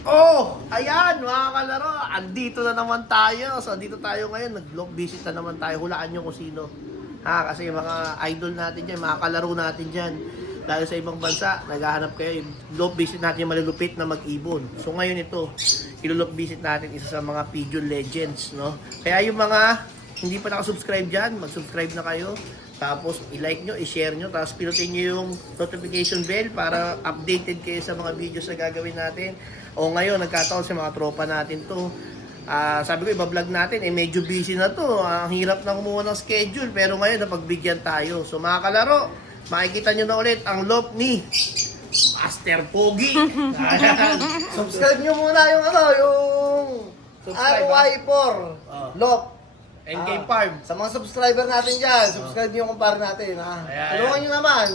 Oh, ayan mga kalaro, andito na naman tayo. So, andito tayo ngayon, nag-vlog visit na naman tayo. Hulaan nyo kung sino. Ha, kasi mga idol natin dyan, mga kalaro natin dyan. Dahil sa ibang bansa, naghahanap kayo. Vlog visit natin yung malulupit na mag-ibon. So, ngayon ito, ilulog visit natin isa sa mga Pigeon Legends, no? Kaya yung mga hindi pa nakasubscribe dyan, mag-subscribe na kayo. Tapos, i-like nyo, i-share nyo, tapos pinutin nyo yung notification bell para updated kayo sa mga videos na gagawin natin. O ngayon, nagkataon sa mga tropa natin to. Sabi ko, iba-vlog natin, medyo busy na to. Ang hirap na kumuha ng schedule, pero ngayon, napagbigyan tayo. So, mga kalaro, makikita nyo na ulit ang lop ni Master Pogi. Subscribe nyo muna yung Subscribe, RY4 Lop. Endgame Farm. Sa mga subscriber natin dyan, subscribe nyo yung kumpare natin, ha? Ayan, Tulungan nyo naman,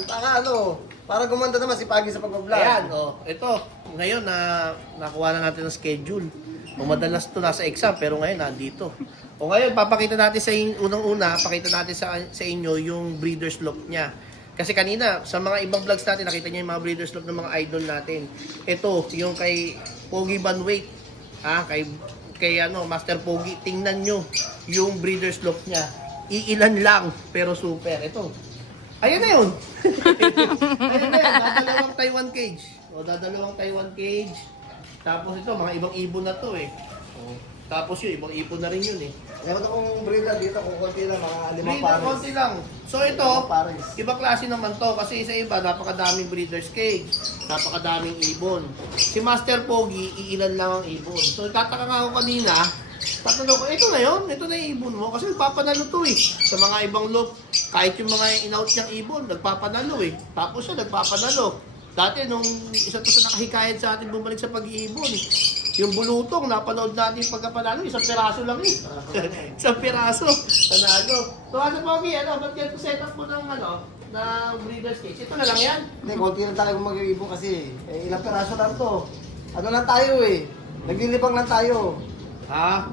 para gumanda naman si Pagi sa pag-vlog. Ayan, ito, ngayon nakuha na natin ang schedule. Madalas to nasa exam, pero ngayon nandito. O ngayon, papakita natin sa inyo, unang-una, pakita natin sa inyo yung breeder's lock niya. Kasi kanina, sa mga ibang vlogs natin, nakita niyo yung mga breeder's lock ng mga idol natin. Ito, yung kay Pogi Banwait, kay Master Pogi, tingnan nyo yung breeder's lock niya. Iilan lang, pero super. Ito. Ayun na yun. Ayun na yun. Dadalawang Taiwan cage. Dadalawang Taiwan cage. Tapos ito, mga ibang ibon na to eh. Tapos yun, ibang ibon na rin yun eh. Meron akong breeder dito, kung konti lang, mga 5 Breeder, pares. konti lang. So ito, Pares. ibang klase naman to. Kasi sa iba, napakadaming breeder's cage. Napakadaming ibon. Si Master Pogi, iilan lang ang ibon. So tataka nga ako kanina, tatanong ko, ito na yun, ito na yung ibon mo. Kasi nagpapanalo to eh. Sa mga ibang loop, kahit yung mga in-out niyang ibon, nagpapanalo eh. Tapos siya, nagpapanalo. Dati, nung isa to sa nakahikayat sa atin bumalik sa pag-iibon eh. Yung bulutong, napanood natin yung pagkapanalo, isang piraso lang eh. Isang piraso, panalo. So ano Pogi, ba't yan set up mo ng na breeder's cage? Ito na lang yan? Hindi, konti lang tayo mag-iibon kasi. Ilang peraso lang to. Ano lang tayo eh. Naglilibang lang tayo.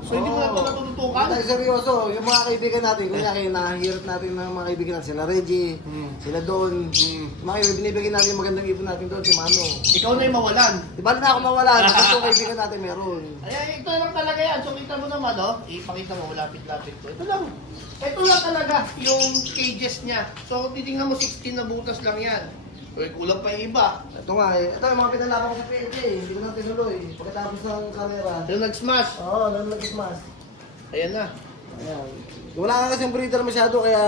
So hindi mo na ito natututukan? Tayo seryoso. Yung mga kaibigan natin, kunyari, nahihirap natin ng mga kaibigan natin. Sila Reggie, sila Don. Mga kaibigan, binibigyan natin yung magandang ibon natin doon, si Mano. Ikaw na yung mawalan. Di ba na ako mawala? Kasi yung kaibigan natin meron. Ay, ito lang talaga yan. So kita mo naman, ipakita mo, lapit-lapit ko. Ito lang. Ito lang talaga yung cages niya. So titingnan mo, 16 na butas lang yan. Uy, kulang pa yung iba. Ito nga eh. Ito yung mga pinalaban ko sa PNJ. Hindi ko na tinuloy. Pagkatapos ng camera. Yung nag-smash. Oo, nag-smash. Ayan na. Ayan. Wala nga kasing breeder masyado kaya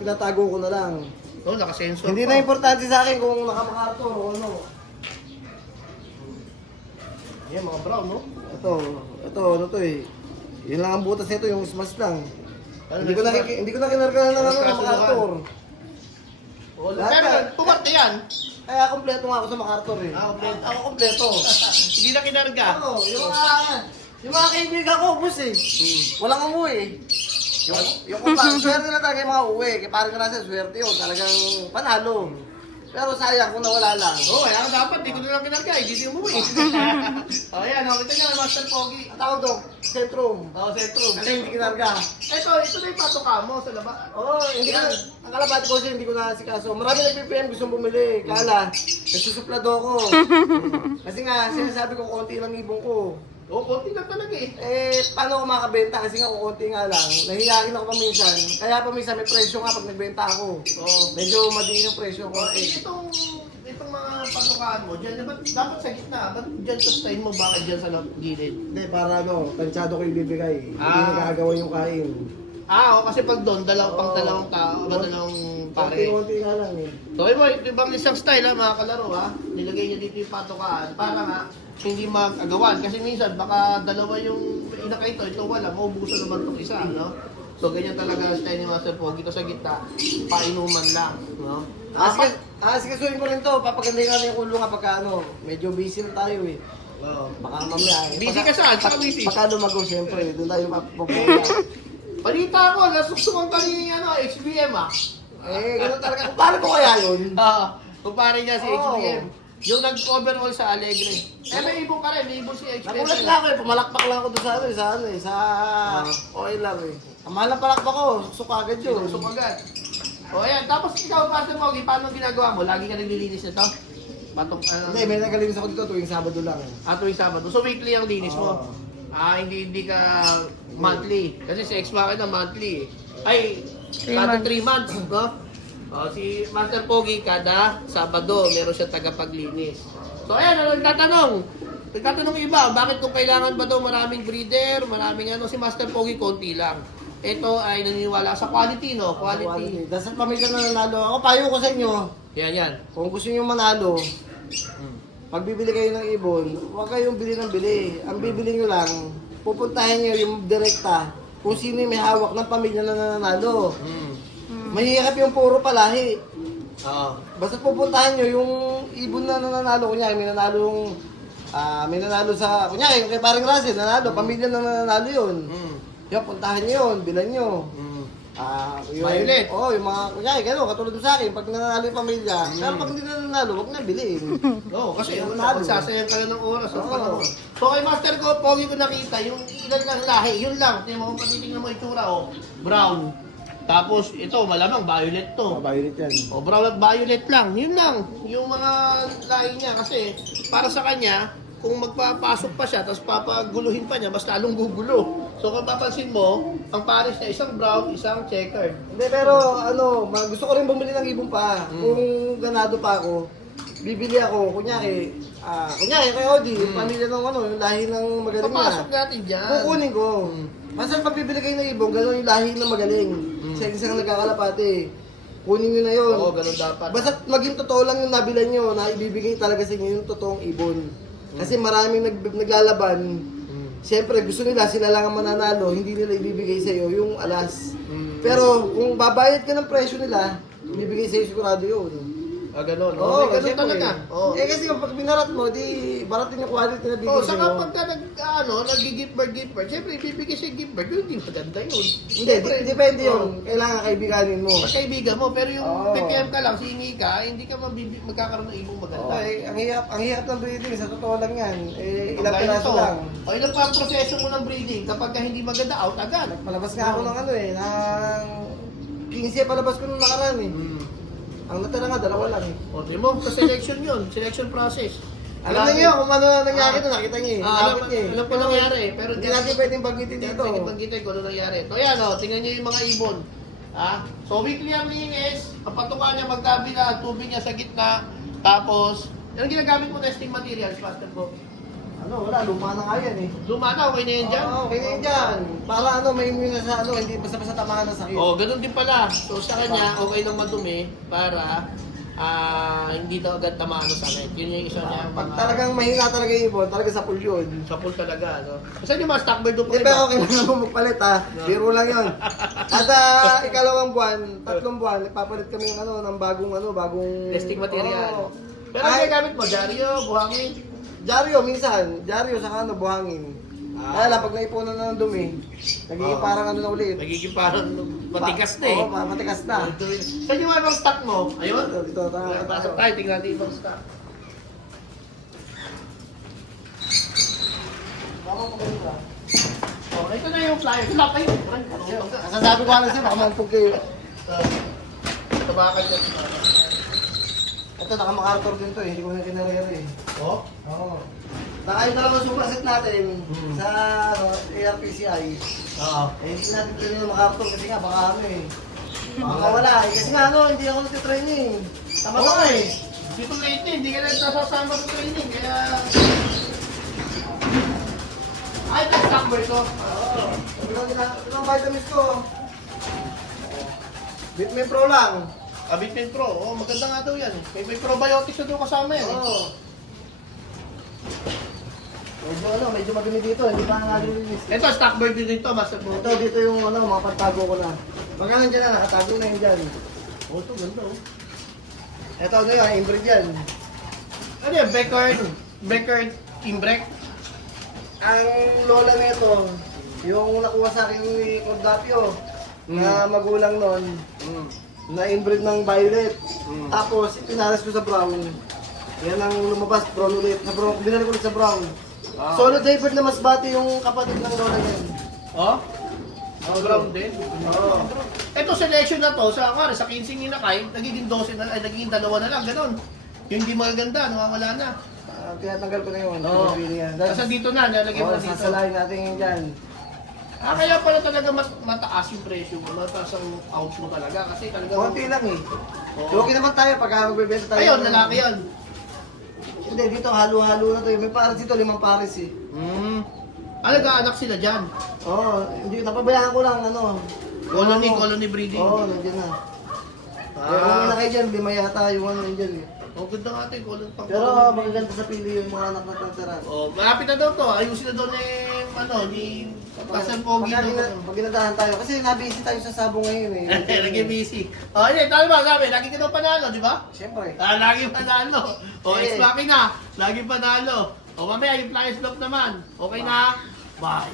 tinatago ko na lang. Nakasensor Hindi pa. na importante sa akin kung nakamakarto o ano. Ayan, mga brown, no? Ano to eh. Yun lang ang butas nito, yung smash lang. Ano, Hindi ko na kinarga na ng MacArthur. Pero, tumarte yan. Kaya kompleto nga ako sa MacArthur eh. Kompleto. Ako kompleto. Hindi na kinarga. Oo, yung mga kaibigan ko, bus eh. Walang umuwi. Yung swerte na talaga yung mga uwi. Kaya parang nasa swerte yun. Talagang panalo. Pero sayang kung nawala lang. Kaya dapat, di ko na lang kinarga. Hindi din umuwi. Ayan, kita nyo, Master Pogi. Ang tawag doon, Centrum. Sentrum. Kasi hindi kinarga. Ito na yung patoka mo sa labas. Oo, hindi ko na. Ang kalapati ko kasi hindi ko na asikaso. Marami nag-PPM gustong bumili. Kala, nagsusuplado ako. Kasi nga, sinasabi ko konti lang ibon ko. Konti lang talaga eh. Paano ako makabenta? Kasi nga konti nga lang. Nahihiyakin ako paminsan. Kaya paminsan may presyo nga pag nagbenta ako. Medyo madiin yung presyo ko. Itong mga patokaan mo, dyan, dapat sa gitna. Ba't dyan sa style mo, bakit dyan sa gilid? Hindi, para tansyado ko ibibigay. Hindi nagagawa yung kain. Kasi pag doon, dalawang tao, dalawang pare. Konti nga lang eh. So, ibang isang style mga kalaro nilagay niya dito yung patokaan para nga hindi mag-agawan. Kasi minsan, baka dalawa yung inakay ito wala, maubusan naman itong isa, no? So, ganyan talaga ang style ni Master Pogi. Ito sa gitna, painuman lang, no? Asikasuhin ko rin to, papagandahin natin yung ulo nga pagka medyo busy na tayo eh. Baka mamaya eh. Busy ka saan? Saan busy? Pagka lumago syempre, doon tayo mapupunta. Balita ko, nasuksukan ka ni HBM Ganun talaga. Kung paano ko kaya yun? Kumpare niya si HBM. Yung nag-overall sa Alegre. May ibon ka rin, may ibon si HBM. Nagulat lang ako eh, pumalakpak lang ako doon sa oil lang eh. Ang mahal na palakpak ko, suka agad yun. Agad. Ayan. Tapos ikaw, Master Pogi, paano ginagawa mo? Lagi ka naglilinis nito? Hindi, may nagalinis ako dito tuwing Sabado lang. Tuwing Sabado. So weekly ang linis mo? Oo. Hindi ka monthly. Kasi sa ex-makina monthly. Ay, 3 kada months. 3 months, no? Si Master Pogi kada Sabado meron siya tagapaglinis. So ayan, nagtatanong iba, bakit kung kailangan ba daw maraming breeder, maraming si Master Pogi konti lang. Ito ay naniniwala sa quality, no? Quality. Dahil sa pamilya na nanalo, ako payo ko sa inyo, Yan. kung gusto niyo manalo, pag bibili kayo ng ibon, huwag kayong bili ng bili. Ang bibili nyo lang, pupuntahin nyo yung direkta kung sino yung may hawak ng pamilya na nananalo. Mahihirap yung puro palahi. Oo. Basta pupuntahan nyo yung ibon na nananalo. Kunyari, may nanalo sa, kunyari, kay paring Russell, nanalo, pamilya na nananalo yun. Yung puntahan nyo yun, bilan nyo. Violet. Yung mga, kunyari, gano'n, katulad mo sa akin, pag nananalo yung pamilya, pero pag hindi na nanalo, huwag na bilhin. Oo, kasi Nanalo. magsasayang ka na ng oras. Oo. So kay Master ko, Pogi ko nakita, yung ilan lang lahi, yun lang. Tingnan mo kung patitingnan mo itsura, brown. Tapos ito, malamang violet to. Violet yan. O brown at violet lang, yun lang. Yung mga lahi niya kasi para sa kanya, kung magpapasok pa siya, tapos papaguluhin pa niya, mas lalong gugulo. So kung papansin mo, ang pares niya, isang brown, isang checkered. Hindi, pero gusto ko rin bumili ng ibon pa. Kung ganado pa ako, bibili ako, kunyari kay Odi, yung pamilya ng yung lahi ng magaling Papasok na. natin dyan. Kukunin ko. Basta pag bibili kayo ng ibon, gano'n yung lahi ng magaling. Sa isang nagkakalapate. Kunin nyo na yun. Oo, ganun dapat. Basta maging totoo lang yung nabilan nyo na ibibigay talaga sa inyo yung totoong ibon. Kasi maraming naglalaban. Siyempre, gusto nila, sila lang ang mananalo, hindi nila ibibigay sa iyo yung alas. Pero kung babayad ka ng presyo nila, ibibigay sa iyo sigurado yun. Ganun. Oo, Ganun siyempre. talaga. Oo. Kasi pag binarat mo, di baratin yung quality na bigay Saka sa'yo. pagka nag-gift bird, siyempre ibibigay sa gift bird, yun, hindi maganda yun. Hindi, depende yun. Kailangan kaibiganin mo. Pagkaibigan mo, pero yung Oo. PPM ka lang, singi ka, hindi ka magkakaroon ng ibong maganda. Ang hirap ng breeding, sa totoo lang yan. Ilang Kagaya piraso nito. lang. Ilan pa ang proseso mo ng breeding? Kapag ka hindi maganda, out agad. Palabas nga ako ng ng 15 palabas ko nung nakaraan eh. Ang natira nga, dalawa lang eh. O, mo, sa selection yun, selection process. Alam na niyo kung ano nangyari doon, nakita niyo eh. Nakapit niyo eh. Alam ko nangyari, pero Hindi natin pwedeng banggitin Hindi dito. natin banggitin kung ano nangyari. So yan tingnan niyo yung mga ibon. So weekly ang linis, ang patuka niya magkabila, ang tubig niya sa gitna, tapos, yung ginagamit mo nesting materials, Master Bob. Wala, luma na nga yan eh. Luma na, okay na yan dyan? Oo, okay na yun dyan. Para may immune na sa hindi basta-basta tamahan ng sakit. Ganun din pala. So sa kanya, okay nang madumi para hindi daw agad tamaan ng sakit. Yun yung isa niya. Pag talagang mahina talaga yung ibon, talaga sa pool yun. Sa pool talaga, no? Kasi yung mga stock bird doon Hindi, pero kailangan mo magpalit ha. Biro lang yun. At ikalawang buwan, 3 buwan, nagpapalit kami ng bagong... nesting material. Oo. Pero ang ginagamit mo, dyaryo, buhangin. Dyaryo, minsan. Dyaryo, saka buhangin. Kaya lang, pag naipunan na ng dumi, nagiging parang na ulit. Nagiging parang matigas na eh. Oo, matigas na. Saan yung ibang stock mo? Ayun? Dito, Pasok tayo, tingnan natin ibang stock. Ito na yung flyer. Wala pa yun. Sasabi ko lang siya, baka mampog kayo. Ito bakal yun. Ito, nakamakartor din to eh. Hindi ko na kinarere eh. Oh? Oo. Baka yung dalawang superset natin sa ARPCI. Oo. Hindi natin pwede na makartor kasi nga baka baka wala eh. Kasi nga hindi ako nagtitraining. Tama Oo ko eh. Dito late eh, hindi ka na nasasama sa training. Kaya... Ay, ito stock boy ko. Oo. Ito ang vitamins ko. Bitmin Pro lang. Abitment Pro. Maganda nga daw yan. May probiotics na doon kasama yan. Oo. Medyo madumi dito, hindi pa nga nalilinis. Ito, stock bird din dito, Master Bo. Ito, dito yung mga pagtago ko na. Pagka nandiyan na, nakatago na yun dyan. Ito, ganda Ito, yun, inbreed yan. Ano yan, Beckard Imbrek? Ang lola nito, yung nakuha sa akin ni Cordapio, na magulang nun, na inbreed ng violet. Tapos, pinaras ko sa brown. Yan ang lumabas, brown ulit. Binalik ulit sa brown. Solid hybrid na mas bati yung kapatid ng lola niyan. Oh? Brown din? Oo. Ito, selection na to, sa 15 inakay, nagiging 12 na, ay nagiging 2 na lang, ganun. Yung hindi magaganda, nawawala na. Tinatanggal ko na yun. Oo. Pinipili yan. Kasi dito na, nalagay mo Oo, na dito. sasalahin natin yun dyan. Kaya pala talaga mataas yung presyo mo, mataas ang outs mo talaga. Kasi talaga... Konti lang eh. Oo. Okay naman tayo pagka magbebenta tayo. Ayun, lalaki yun. Hindi, dito halo-halo na to. May pares dito, 5 pares eh. Nag-aanak sila dyan. Oo, hindi, napabayaan ko lang ano. Colony breeding. Oo, nandiyan na. Kaya kung na kayo dyan, 5 yata yung ano yun dyan eh. Ganda nga ito, colony pang Pero colony. magaganda sa pili yung mga anak na tantaran. Malapit na daw to. Ayusin na daw ni, ni Pastor Pogi daw. Pag ginadahan tayo, kasi nabisi tayo sa sabong ngayon eh. Lagi busy. Hindi, tama sabi, lagi ka daw panalo, di ba? Siyempre. Lagi panalo. Eh. Ex-maki na, lagi panalo. Mamaya yung flyers block naman. Okay na? Bye.